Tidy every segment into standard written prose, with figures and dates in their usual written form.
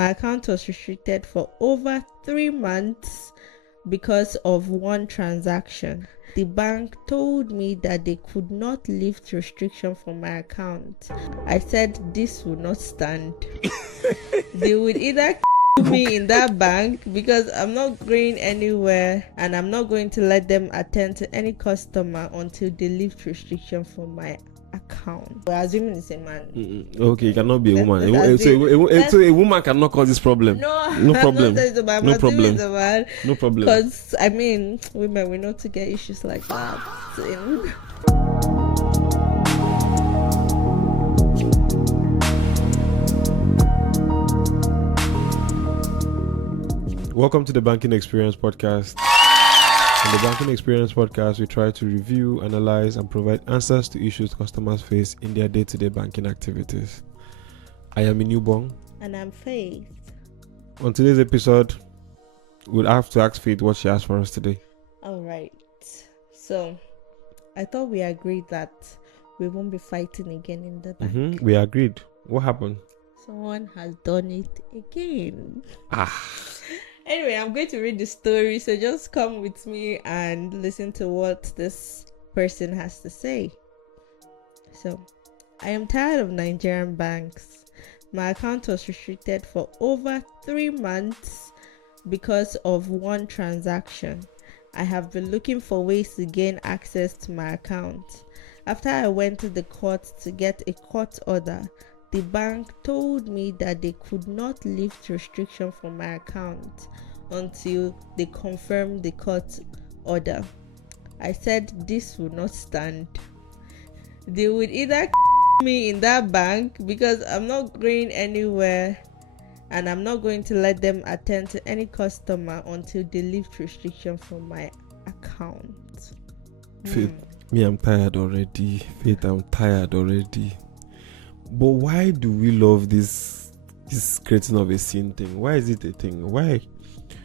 My account was restricted for over 3 months because of one transaction. The bank told me that they could not lift restriction from my account. I said this would not stand. They would either me in that bank because I'm not going anywhere, and I'm not going to let them attend to any customer until they lift restriction from my account. We're assuming it's a man. Okay, it cannot be a woman. So a woman cannot cause this problem. No problem. No problem. No problem. Because I mean, women, we know to get issues like that. Welcome to the Banking Xperience podcast. In the Banking Xperience podcast, we try to review, analyze, and provide answers to issues customers face in their day-to-day banking activities. I am Inubong. And I'm Faith. On today's episode, we'll have to ask Faith what she has for us today. All right. So, I thought we agreed that we won't be fighting again in the bank. We agreed. What happened? Someone has done it again. Anyway, I'm going to read the story, so just come with me and listen to what this person has to say. So, I am tired of Nigerian banks. My account was restricted for over 3 months because of one transaction. I have been looking for ways to gain access to my account. After I went to the court to get a court order, the bank told me that they could not lift restriction from my account until they confirmed the court order. I said this would not stand. They would either me in that bank because I'm not going anywhere, and I'm not going to let them attend to any customer until they lift restriction from my account. Faith, me, I'm tired already. Faith, I'm tired already. But why do we love this creating of a scene thing? Why is it a thing? Why?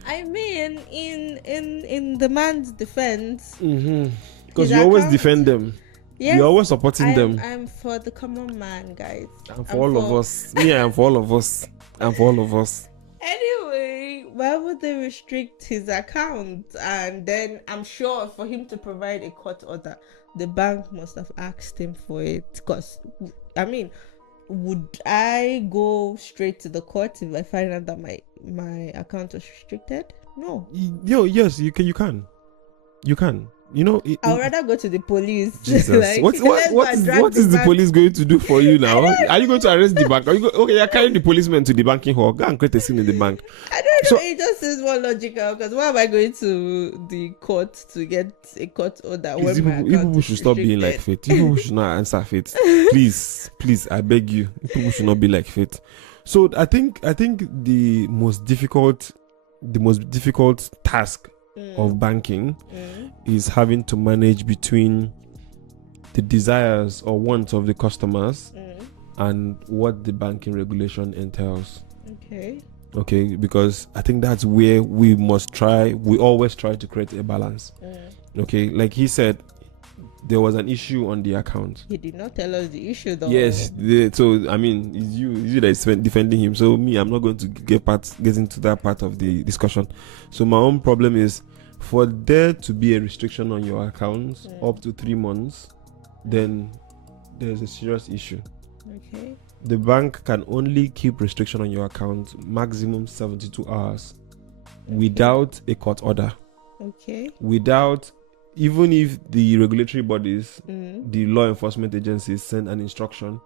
I mean, in the man's defense, because you always defend them. Yes, you're always supporting them. I'm for the common man, guys. I'm for all of us. I'm for all of us. I'm for all of us. Anyway, why would they restrict his account? And then I'm sure for him to provide a court order, the bank must have asked him for it. Because, I mean, would I go straight to the court if I find out that my account was restricted? No. Yes, you can. You can. You know, I'd rather go to the police. Jesus. What is the police going to do for you now? Are you going to arrest the bank? You're carrying the policeman to the banking hall. Go and create a scene in the bank. I don't know. It just seems more logical, because why am I going to the court to get a court order when my account people should stop being like Faith. People should not answer Faith. Please, I beg you. People should not be like Faith. So I think the most difficult task of banking is having to manage between the desires or wants of the customers and what the banking regulation entails. Okay, because I think that's where we always try to create a balance. Okay, like he said, there was an issue on the account. He did not tell us the issue though. Yes, so I mean, it's you that is defending him. So me, I'm not going to get into that part of the discussion. So my own problem is, for there to be a restriction on your account up to 3 months, then there's a serious issue. Okay. The bank can only keep restriction on your account maximum 72 hours without a court order. Okay. Even if the regulatory bodies, the law enforcement agencies send an instruction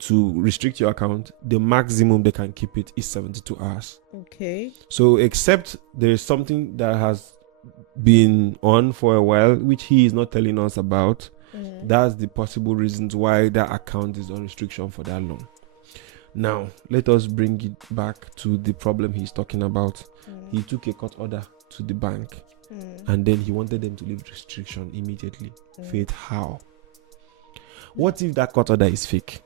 to restrict your account, the maximum they can keep it is 72 hours. Okay. So except there is something that has been on for a while, which he is not telling us about, that's the possible reasons why that account is on restriction for that long. Now, let us bring it back to the problem he's talking about. He took a court order to the bank. And then he wanted them to lift restriction immediately. Faith, how? What if that court order is fake?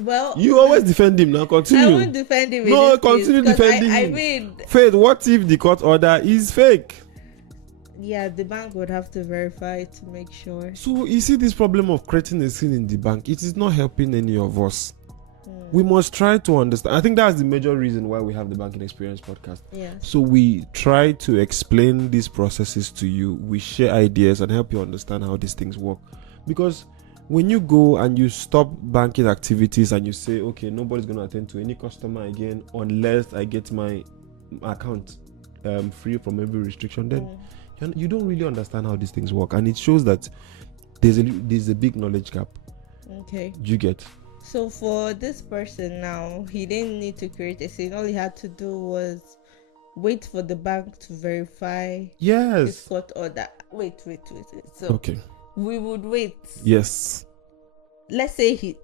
Well, you always defend him. Now continue. I won't defend him. No, continue defending him. I mean, Faith, what if the court order is fake? Yeah, the bank would have to verify to make sure. So you see this problem of creating a scene in the bank, it is not helping any of us. We must try to understand. I think that's the major reason why we have the Banking Experience podcast. Yes. So we try to explain these processes to you. We share ideas and help you understand how these things work. Because when you go and you stop banking activities and you say, okay, nobody's going to attend to any customer again unless I get my account free from every restriction, then you don't really understand how these things work. And it shows that there's a big knowledge gap. Okay. You get. So for this person now, he didn't need to create a scene. All he had to do was wait for the bank to verify his court order. Wait. So okay, we would wait. Yes. Let's say he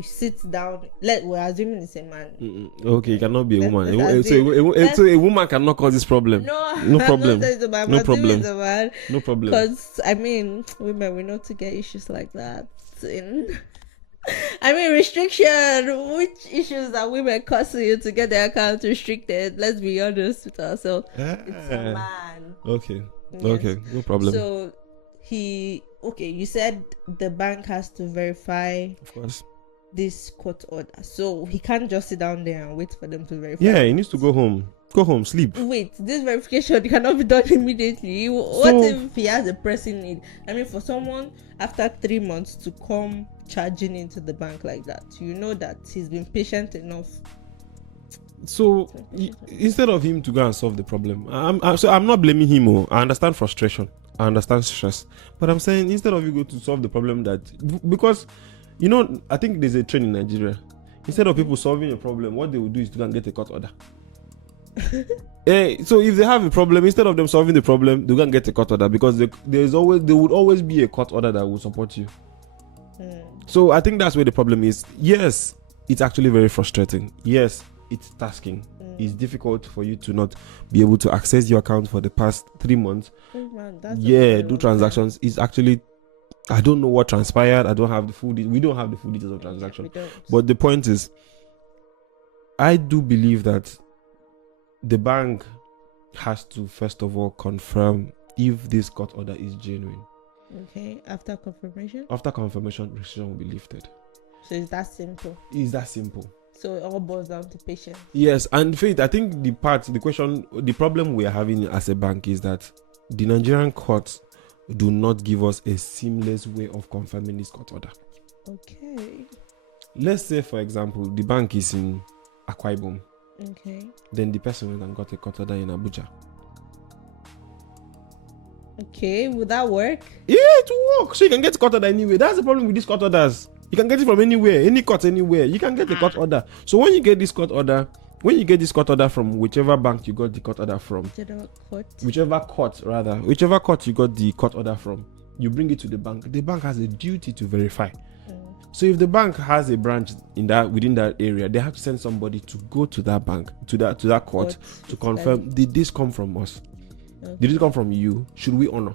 sits down. We're assuming it's a man. Okay, it cannot be a woman. So a woman cannot cause this problem. No problem. No problem. No problem. Because I mean, women, we know to get issues like that. I mean, restriction. Which issues are women causing you to get their account restricted? Let's be honest with ourselves. It's a man. Okay. Yes. Okay. No problem. So you said the bank has to verify, of course, this court order. So he can't just sit down there and wait for them to verify. Yeah, he needs to go home. Go home, sleep. Wait, this verification cannot be done immediately. What if he has a pressing need? I mean, for someone after 3 months to come charging into the bank like that, you know that he's been patient enough. So instead of him to go and solve the problem, I'm not blaming him. I understand frustration. I understand stress. But I'm saying instead of you go to solve the problem because, I think there's a trend in Nigeria. Instead of people solving a problem, what they will do is to go and get a court order. So if they have a problem, instead of them solving the problem, they go and get a court order because there would always be a court order that will support you. So I think that's where the problem is. Yes, it's actually very frustrating. Yes, it's tasking. It's difficult for you to not be able to access your account for the past 3 months. Do transactions. It's actually, I don't know what transpired. I don't have the full. We don't have the full details of transaction. But the point is, I do believe that the bank has to first of all confirm if this court order is genuine. Okay. After confirmation, restriction will be lifted. So it's that simple. It's that simple. So it all boils down to patience. Yes, and Faith, I think the problem we are having as a bank is that the Nigerian courts do not give us a seamless way of confirming this court order. Okay. Let's say, for example, the bank is in Akwa Ibom. Okay. Then the person went and got a court order in Abuja. Okay, would that work? Yeah, it will work. So you can get court order anywhere. That's the problem with these court orders. You can get it from anywhere, any court anywhere. You can get the court order. So when you get this court order from whichever bank you got the court order from, whichever court you got the court order from, you bring it to the bank. The bank has a duty to verify. So if the bank has a branch within that area, they have to send somebody to go to that bank, to that court to confirm, did this come from us? Okay. Did it come from you? Should we honor?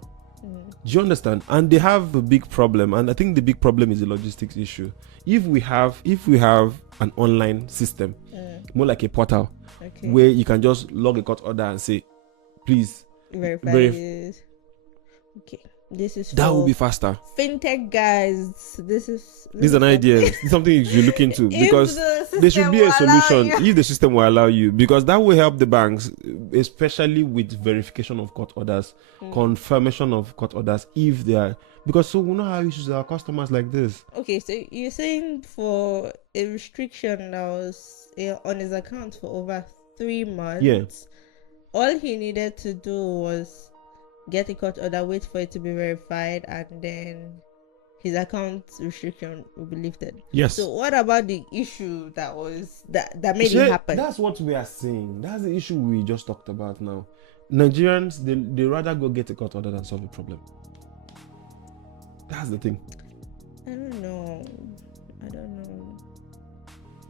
Do you understand? And they have a big problem, and I think the big problem is the logistics issue. If we have an online system, more like a portal, where you can just log a court order and say, please verify this. Okay. That will be faster. Fintech guys, this is an idea. It's something you should look into because there should be a solution if the system will allow you, because that will help the banks, especially with verification of court orders, confirmation of court orders if they are, because so we know how issues our customers like this. Okay, so you're saying for a restriction that was on his account for over 3 months, all he needed to do was get a court order, wait for it to be verified, and then his account restriction will be lifted. Yes. So what about the issue that made it happen? That's what we are saying. That's the issue we just talked about now. Nigerians, they rather go get a court order than solve the problem. That's the thing. I don't know.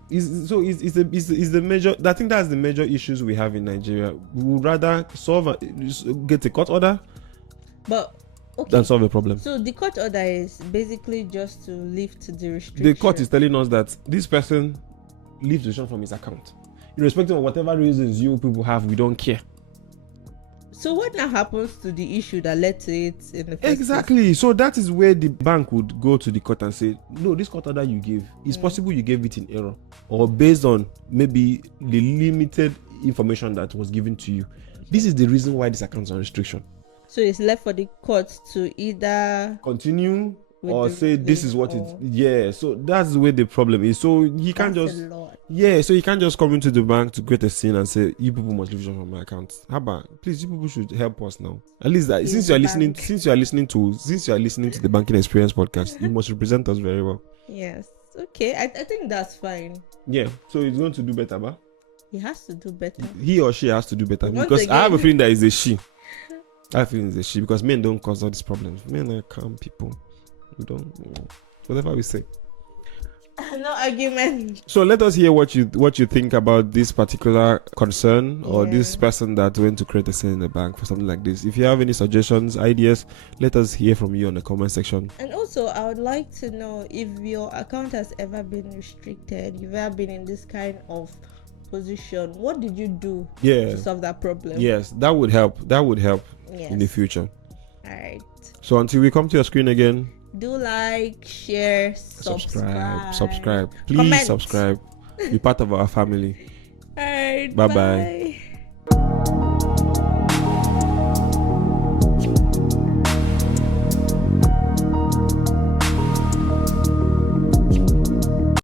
It's the major. I think that's the major issues we have in Nigeria. We would rather get a court order, than solve a problem. So the court order is basically just to lift the restriction. The court is telling us that this person lifts the restriction from his account, irrespective of whatever reasons you people have. We don't care. So what now happens to the issue that led to it in the first Exactly. place? So that is where the bank would go to the court and say, no, this court order you gave, it's possible you gave it in error or based on maybe the limited information that was given to you. This is the reason why this account is on restriction. So it's left for the court to either continue or say this is what it. Yeah, so that's where the problem is. So he can't just. So he can't just come into the bank to create a scene and say, you people must leave from my account. How about, please, you people should help us now. At least that since you are listening to the Banking Xperience podcast, you must represent us very well. Yes. Okay. I think that's fine. Yeah. So he's going to do better, but he has to do better. He or she has to do better. Because again, I have a feeling that it's a she. I feel it's a she because men don't cause all these problems. Men are calm people. We don't, whatever we say. No argument. So let us hear what you think about this particular concern or this person that went to create a scene in the bank for something like this. If you have any suggestions, ideas, let us hear from you on the comment section. And also, I would like to know if your account has ever been restricted. You've ever been in this kind of position. What did you do to solve that problem? Yes, that would help. In the future. All right. So until we come to your screen again, do like, share, subscribe. Please comment. Subscribe. Be part of our family. All right. Bye.